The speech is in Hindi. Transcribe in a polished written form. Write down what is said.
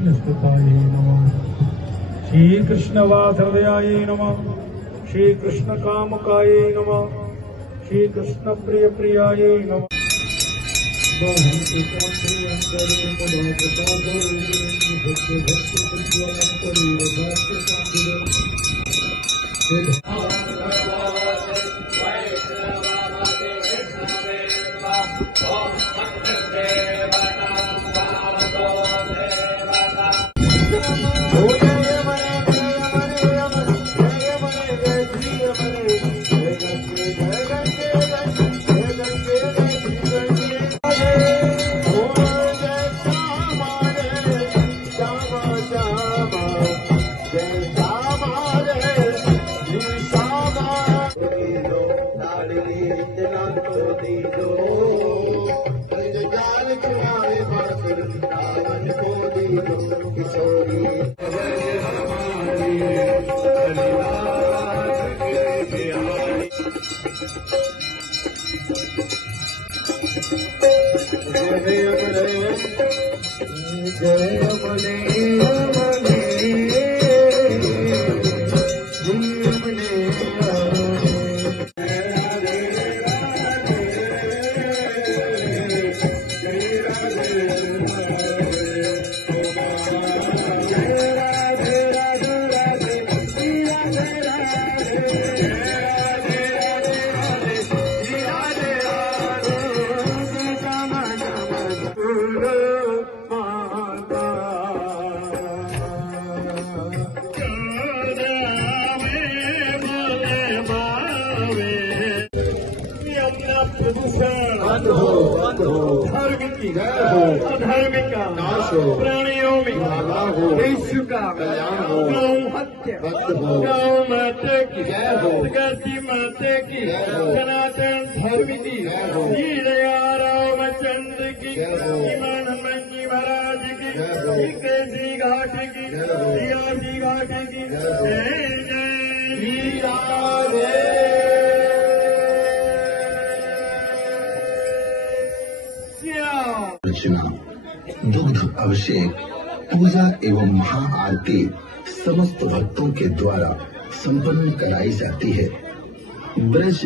कृष्ण स्तुताय नमः। श्री कृष्ण वासुदेवाय नमः। श्री कृष्ण कामकाय नमः। श्री कृष्ण प्रिय प्रियाय नमः। अधर्मिक प्राणियों में देश का गौ हत्या गौ माता की गति माता की सनातन धर्म की श्री दया रामचंद्र की इमान हनुमान जी महाराज की श्री घाट की श्री घाट की जय जय राधे। अर्चना, दुग्ध अभिषेक, पूजा एवं महाआरती समस्त भक्तों के द्वारा संपन्न कराई जाती है। ब्रज